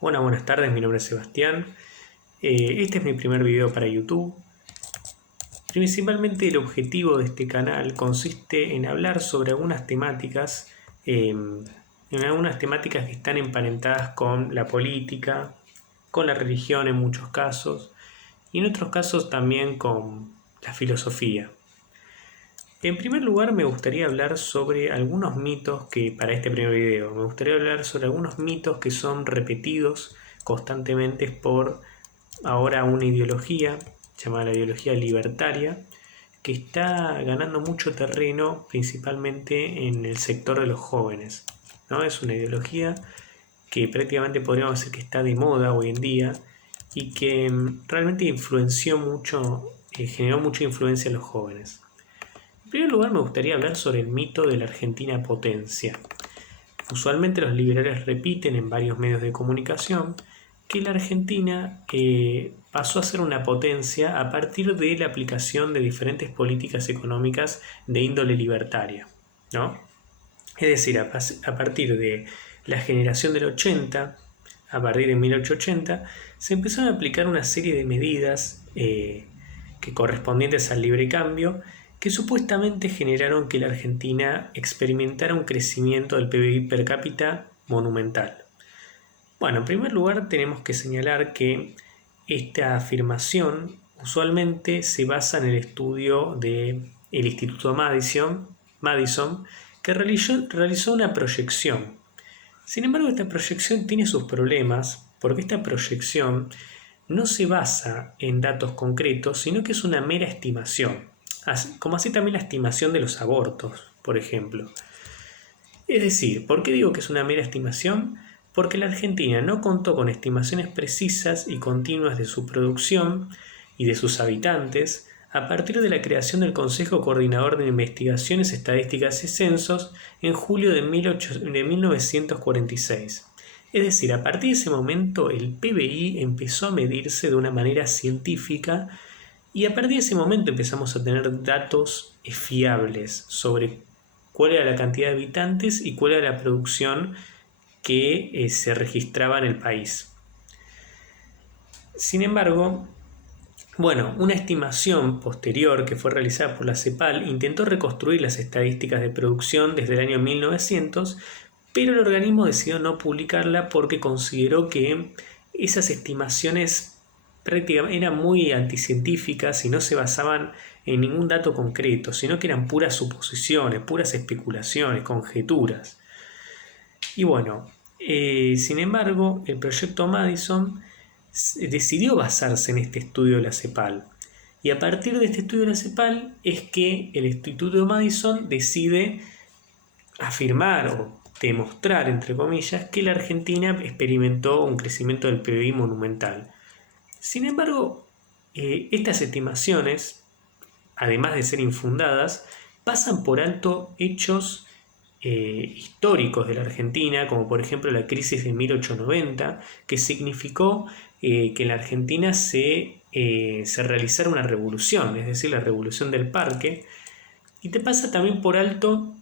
Hola, buenas tardes, mi nombre es Sebastián. Este es mi primer video para YouTube. Principalmente el objetivo de este canal consiste en hablar sobre algunas temáticas, que están emparentadas con la política, con la religión en muchos casos, y en otros casos también con la filosofía. En primer lugar, me gustaría hablar sobre algunos mitos para este primer video, me gustaría hablar sobre algunos mitos que son repetidos constantemente por ahora una ideología llamada la ideología libertaria, que está ganando mucho terreno principalmente en el sector de los jóvenes, ¿no? Es una ideología que prácticamente podríamos decir que está de moda hoy en día y que realmente influenció mucho, generó mucha influencia en los jóvenes. En primer lugar, me gustaría hablar sobre el mito de la Argentina potencia. Usualmente los liberales repiten en varios medios de comunicación que la Argentina pasó a ser una potencia a partir de la aplicación de diferentes políticas económicas de índole libertaria, ¿no? Es decir, a partir de la generación del 80, a partir de 1880, se empezaron a aplicar una serie de medidas que correspondientes al libre cambio, que supuestamente generaron que la Argentina experimentara un crecimiento del PBI per cápita monumental. Bueno, en primer lugar tenemos que señalar que esta afirmación usualmente se basa en el estudio del Instituto Madison, que realizó una proyección. Sin embargo, esta proyección tiene sus problemas porque esta proyección no se basa en datos concretos, sino que es una mera estimación, como así también la estimación de los abortos, por ejemplo. Es decir, ¿por qué digo que es una mera estimación? Porque la Argentina no contó con estimaciones precisas y continuas de su producción y de sus habitantes a partir de la creación del Consejo Coordinador de Investigaciones Estadísticas y Censos en julio de 1946. Es decir, a partir de ese momento el PBI empezó a medirse de una manera científica y a partir de ese momento empezamos a tener datos fiables sobre cuál era la cantidad de habitantes y cuál era la producción que se registraba en el país. Sin embargo, una estimación posterior que fue realizada por la CEPAL intentó reconstruir las estadísticas de producción desde el año 1900, pero el organismo decidió no publicarla porque consideró que esas estimaciones prácticamente eran muy anticientíficas y no se basaban en ningún dato concreto, sino que eran puras suposiciones, puras especulaciones, conjeturas. Y sin embargo, el proyecto Madison decidió basarse en este estudio de la CEPAL. Y a partir de este estudio de la CEPAL es que el Instituto Madison decide afirmar o demostrar, entre comillas, que la Argentina experimentó un crecimiento del PBI monumental. Sin embargo, estas estimaciones, además de ser infundadas, pasan por alto hechos históricos de la Argentina, como por ejemplo la crisis de 1890, que significó que en la Argentina se realizara una revolución, es decir, la revolución del parque, y te pasa también por alto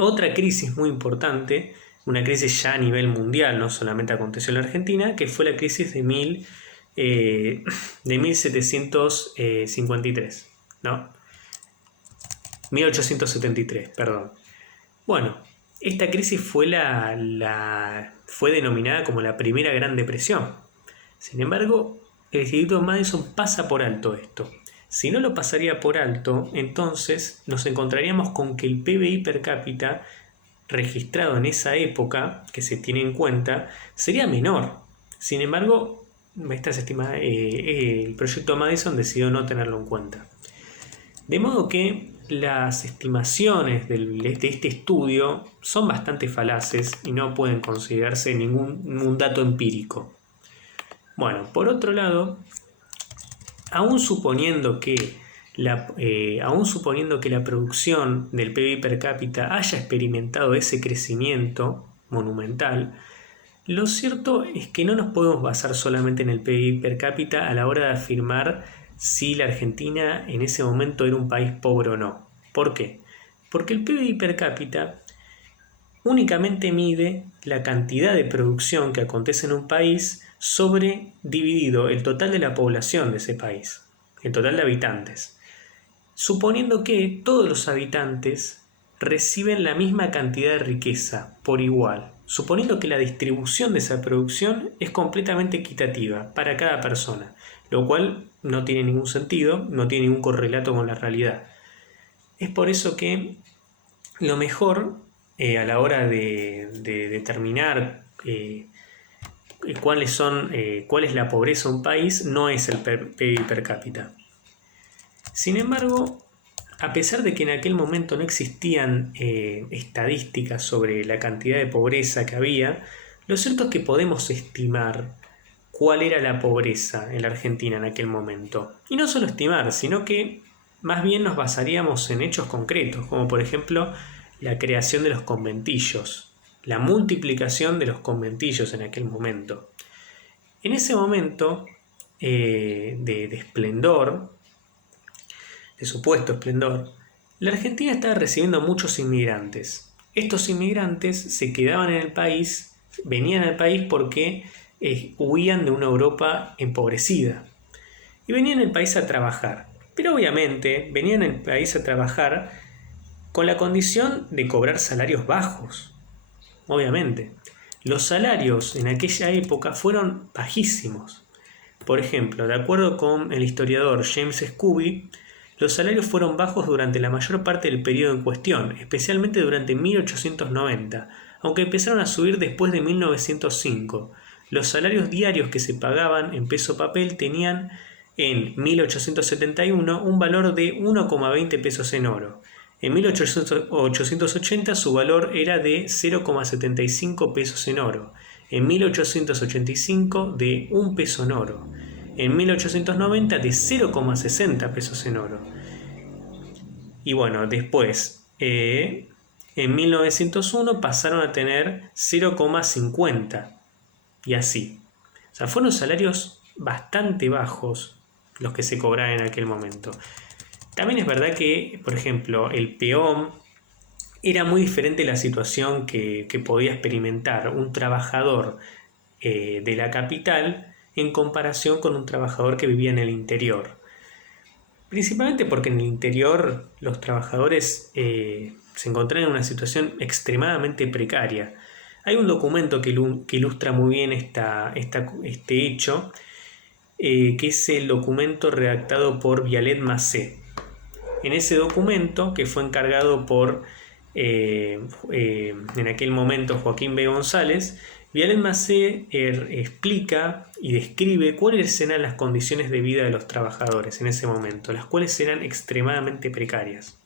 otra crisis muy importante, una crisis ya a nivel mundial, no solamente aconteció en la Argentina, que fue la crisis de 1753, ¿no? 1873, perdón. Bueno, esta crisis fue fue denominada como la primera Gran Depresión. Sin embargo, el Instituto Madison pasa por alto esto. Si no lo pasaría por alto, entonces nos encontraríamos con que el PBI per cápita registrado en esa época, que se tiene en cuenta, sería menor. Sin embargo, el proyecto Madison decidió no tenerlo en cuenta. De modo que las estimaciones de este estudio son bastante falaces y no pueden considerarse ningún dato empírico. Bueno, por otro lado, aún suponiendo que la producción del PIB per cápita haya experimentado ese crecimiento monumental, lo cierto es que no nos podemos basar solamente en el PIB per cápita a la hora de afirmar si la Argentina en ese momento era un país pobre o no. ¿Por qué? Porque el PIB per cápita únicamente mide la cantidad de producción que acontece en un país sobre dividido el total de la población de ese país, el total de habitantes, suponiendo que todos los habitantes reciben la misma cantidad de riqueza por igual, suponiendo que la distribución de esa producción es completamente equitativa para cada persona, lo cual no tiene ningún sentido, no tiene ningún correlato con la realidad. Es por eso que lo mejor a la hora de determinar cuál es la pobreza de un país no es el PIB per cápita. Sin embargo, a pesar de que en aquel momento no existían estadísticas sobre la cantidad de pobreza que había, lo cierto es que podemos estimar cuál era la pobreza en la Argentina en aquel momento. Y no solo estimar, sino que más bien nos basaríamos en hechos concretos, como por ejemplo la creación de los conventillos, la multiplicación de los conventillos en aquel momento. En ese momento de esplendor, de supuesto esplendor, la Argentina estaba recibiendo muchos inmigrantes. Estos inmigrantes se quedaban en el país, venían al país porque huían de una Europa empobrecida. Y venían al país a trabajar. Pero obviamente venían al país a trabajar con la condición de cobrar salarios bajos. Obviamente. Los salarios en aquella época fueron bajísimos. Por ejemplo, de acuerdo con el historiador James Scooby, los salarios fueron bajos durante la mayor parte del periodo en cuestión, especialmente durante 1890, aunque empezaron a subir después de 1905. Los salarios diarios que se pagaban en peso papel tenían en 1871 un valor de 1,20 pesos en oro. En 1880 su valor era de 0,75 pesos en oro. En 1885 de 1 peso en oro. En 1890 de 0,60 pesos en oro. Y bueno, después, en 1901 pasaron a tener 0,50 y así. O sea, fueron salarios bastante bajos los que se cobraban en aquel momento. También es verdad que, por ejemplo, el peón era muy diferente la situación que podía experimentar un trabajador de la capital en comparación con un trabajador que vivía en el interior. Principalmente porque en el interior los trabajadores se encontraban en una situación extremadamente precaria. Hay un documento que ilustra muy bien este hecho, que es el documento redactado por Vialet Macé. En ese documento, que fue encargado por, en aquel momento, Joaquín B. González, Vialet Macé explica y describe cuáles eran las condiciones de vida de los trabajadores en ese momento, las cuales eran extremadamente precarias.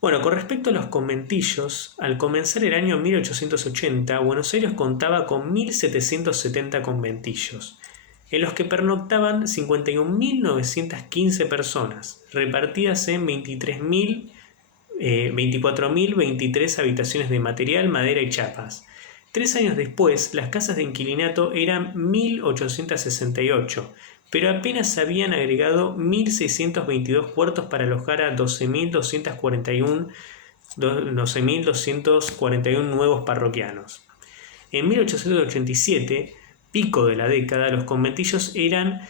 Bueno, con respecto a los conventillos, al comenzar el año 1880, Buenos Aires contaba con 1.770 conventillos, en los que pernoctaban 51.915 personas, repartidas en 24.023 habitaciones de material, madera y chapas. 3 años después, las casas de inquilinato eran 1.868, pero apenas se habían agregado 1.622 cuartos para alojar a 12.241 nuevos parroquianos. En 1887, pico de la década, los conventillos eran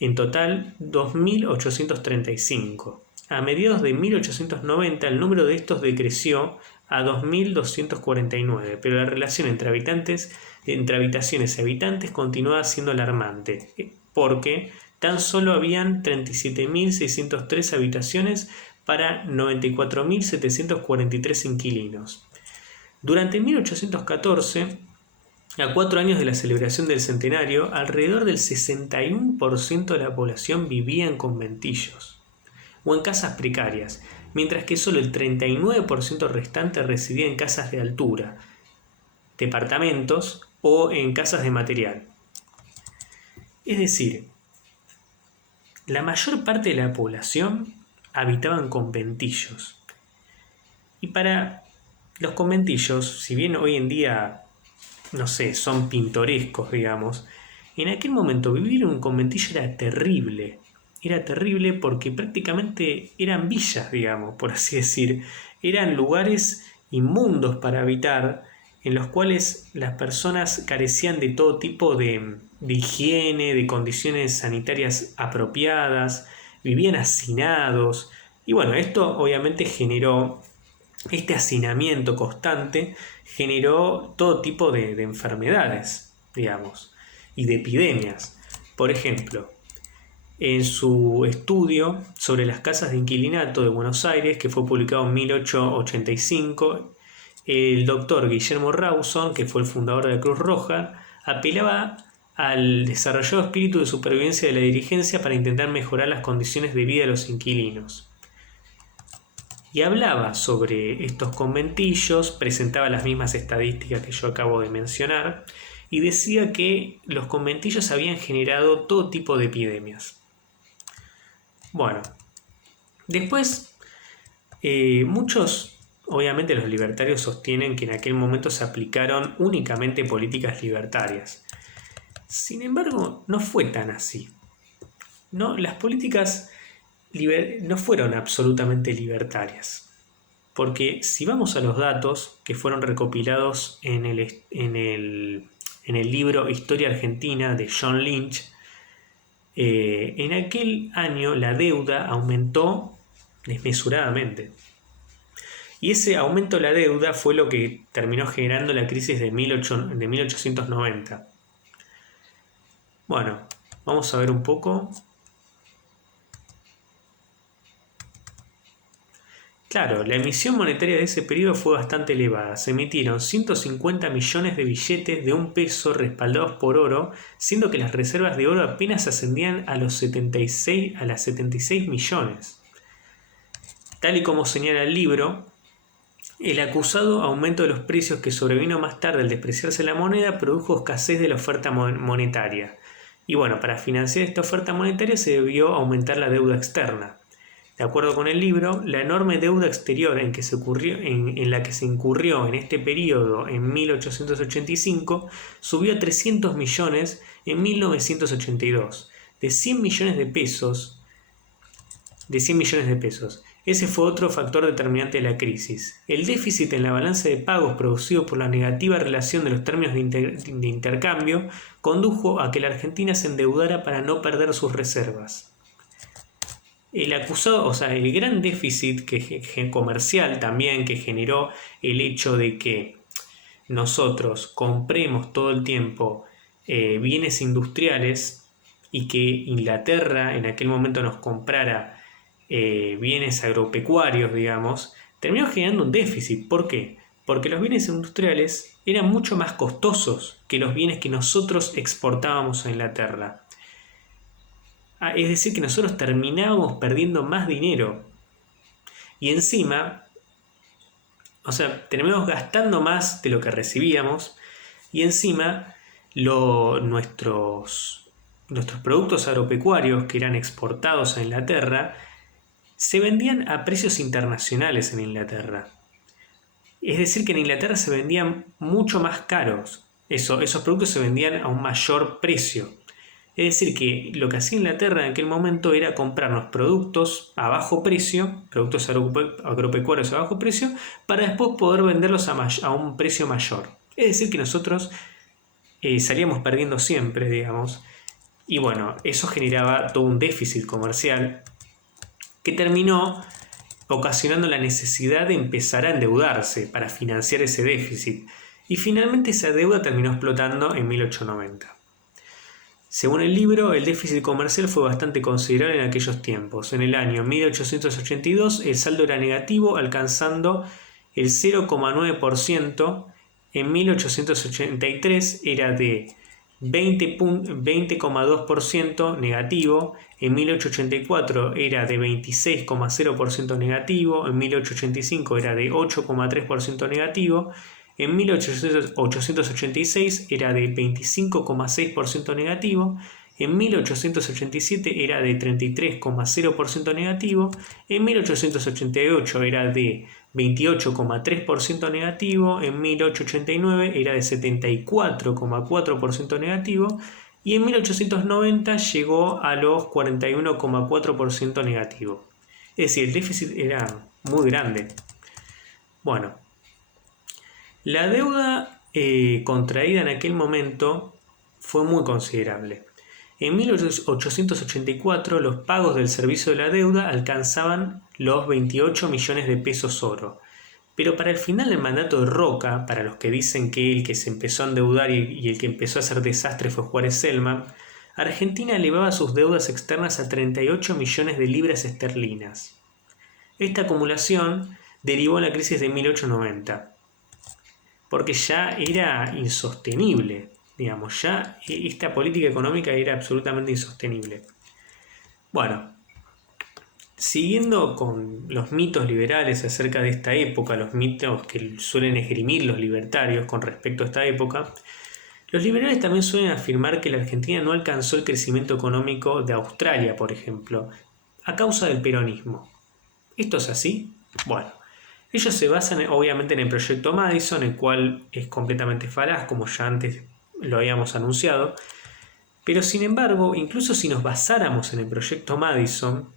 en total 2.835. A mediados de 1890 el número de estos decreció a 2.249, pero la relación entre habitaciones y habitantes continuaba siendo alarmante, porque tan solo habían 37.603 habitaciones para 94.743 inquilinos. Durante 1814, a 4 años de la celebración del centenario, alrededor del 61% de la población vivía en conventillos o en casas precarias, mientras que solo el 39% restante residía en casas de altura, departamentos o en casas de material. Es decir, la mayor parte de la población habitaba en conventillos. Y para los conventillos, si bien hoy en día, no sé, son pintorescos, digamos, en aquel momento vivir en un conventillo era terrible. Era terrible porque prácticamente eran villas, digamos, por así decir. Eran lugares inmundos para habitar, en los cuales las personas carecían de todo tipo de higiene, de condiciones sanitarias apropiadas, vivían hacinados. Y bueno, esto obviamente generó, este hacinamiento constante generó todo tipo de enfermedades, digamos, y de epidemias. Por ejemplo, en su estudio sobre las casas de inquilinato de Buenos Aires, que fue publicado en 1885, el doctor Guillermo Rawson, que fue el fundador de la Cruz Roja, apelaba al desarrollado espíritu de supervivencia de la dirigencia para intentar mejorar las condiciones de vida de los inquilinos. Y hablaba sobre estos conventillos, presentaba las mismas estadísticas que yo acabo de mencionar, y decía que los conventillos habían generado todo tipo de epidemias. Bueno, después muchos, obviamente los libertarios sostienen que en aquel momento se aplicaron únicamente políticas libertarias. Sin embargo, no fue tan así. No, las políticas no fueron absolutamente libertarias. Porque si vamos a los datos que fueron recopilados en el libro Historia Argentina de John Lynch, en aquel año la deuda aumentó desmesuradamente. Y ese aumento de la deuda fue lo que terminó generando la crisis de 1890. Bueno, vamos a ver un poco. Claro, la emisión monetaria de ese periodo fue bastante elevada. Se emitieron 150 millones de billetes de $1 respaldados por oro, siendo que las reservas de oro apenas ascendían a las 76 millones. Tal y como señala el libro, el acusado aumento de los precios que sobrevino más tarde al despreciarse la moneda produjo escasez de la oferta monetaria. Y bueno, para financiar esta oferta monetaria se debió aumentar la deuda externa. De acuerdo con el libro, la enorme deuda exterior en la que se incurrió en este periodo en 1885 subió a 300 millones en 1982, de 100 millones de pesos. Ese fue otro factor determinante de la crisis. El déficit en la balanza de pagos producido por la negativa relación de los términos de intercambio condujo a que la Argentina se endeudara para no perder sus reservas. El acusado, el gran déficit comercial también que generó el hecho de que nosotros compremos todo el tiempo bienes industriales y que Inglaterra en aquel momento nos comprara bienes agropecuarios, digamos, terminó generando un déficit. ¿Por qué? Porque los bienes industriales eran mucho más costosos que los bienes que nosotros exportábamos a Inglaterra. Es decir, que nosotros terminábamos perdiendo más dinero. Y encima, terminamos gastando más de lo que recibíamos. Y encima, nuestros productos agropecuarios que eran exportados a Inglaterra se vendían a precios internacionales en Inglaterra. Es decir, que en Inglaterra se vendían mucho más caros. Esos productos se vendían a un mayor precio. Es decir, que lo que hacía Inglaterra en aquel momento era comprarnos productos a bajo precio, productos agropecuarios a bajo precio, para después poder venderlos a un precio mayor. Es decir, que nosotros salíamos perdiendo siempre, digamos. Y bueno, eso generaba todo un déficit comercial que terminó ocasionando la necesidad de empezar a endeudarse para financiar ese déficit. Y finalmente esa deuda terminó explotando en 1890. Según el libro, el déficit comercial fue bastante considerable en aquellos tiempos. En el año 1882 el saldo era negativo, alcanzando el 0,9%. En 1883 era de 20,2% negativo. En 1884 era de 26,0% negativo. En 1885 era de 8,3% negativo. En 1886 era de 25,6% negativo, en 1887 era de 33,0% negativo, en 1888 era de 28,3% negativo, en 1889 era de 74,4% negativo y en 1890 llegó a los 41,4% negativo. Es decir, el déficit era muy grande. Bueno, La deuda contraída en aquel momento fue muy considerable. En 1884 los pagos del servicio de la deuda alcanzaban los 28 millones de pesos oro. Pero para el final del mandato de Roca, para los que dicen que el que se empezó a endeudar y el que empezó a hacer desastre fue Juárez Selman, Argentina elevaba sus deudas externas a 38 millones de libras esterlinas. Esta acumulación derivó en la crisis de 1890, porque ya era insostenible, digamos, ya esta política económica era absolutamente insostenible. Bueno, siguiendo con los mitos liberales acerca de esta época, los mitos que suelen esgrimir los libertarios con respecto a esta época, los liberales también suelen afirmar que la Argentina no alcanzó el crecimiento económico de Australia, por ejemplo, a causa del peronismo. ¿Esto es así? Bueno, ellos se basan obviamente en el proyecto Madison, el cual es completamente falaz, como ya antes lo habíamos anunciado, pero sin embargo, incluso si nos basáramos en el proyecto Madison,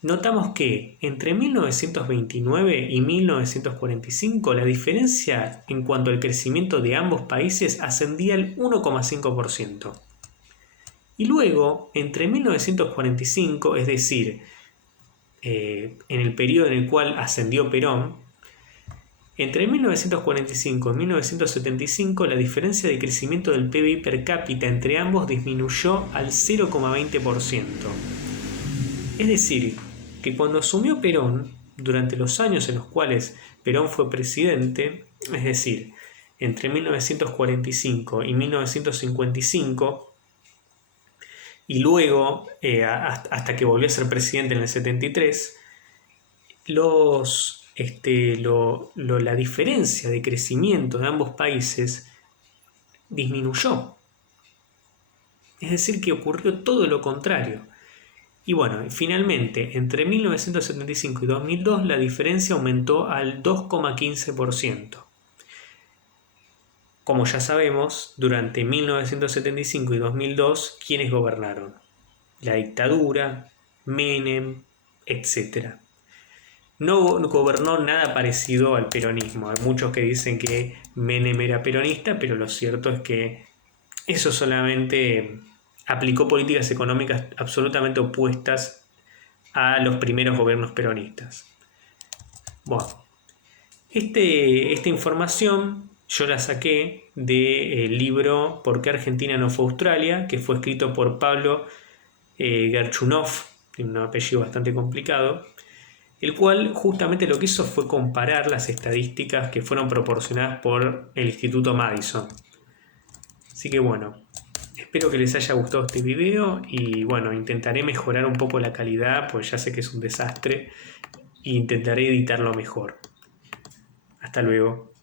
notamos que entre 1929 y 1945 la diferencia en cuanto al crecimiento de ambos países ascendía al 1,5%. Y luego, entre 1945, es decir, en el periodo en el cual ascendió Perón, entre 1945 y 1975 la diferencia de crecimiento del PBI per cápita entre ambos disminuyó al 0,20%. Es decir, que cuando asumió Perón, durante los años en los cuales Perón fue presidente, es decir, entre 1945 y 1955, y luego hasta que volvió a ser presidente en el 73, la diferencia de crecimiento de ambos países disminuyó. Es decir, que ocurrió todo lo contrario. Y bueno, finalmente, entre 1975 y 2002 la diferencia aumentó al 2,15%. Como ya sabemos, durante 1975 y 2002, ¿quiénes gobernaron? La dictadura, Menem, etc. No gobernó nada parecido al peronismo. Hay muchos que dicen que Menem era peronista, pero lo cierto es que eso solamente aplicó políticas económicas absolutamente opuestas a los primeros gobiernos peronistas. Bueno, esta información yo la saqué del libro ¿Por qué Argentina no fue Australia?, que fue escrito por Pablo Gerchunov, tiene un apellido bastante complicado, el cual justamente lo que hizo fue comparar las estadísticas que fueron proporcionadas por el Instituto Madison. Así que bueno, espero que les haya gustado este video y bueno, intentaré mejorar un poco la calidad, pues ya sé que es un desastre, e intentaré editarlo mejor. Hasta luego.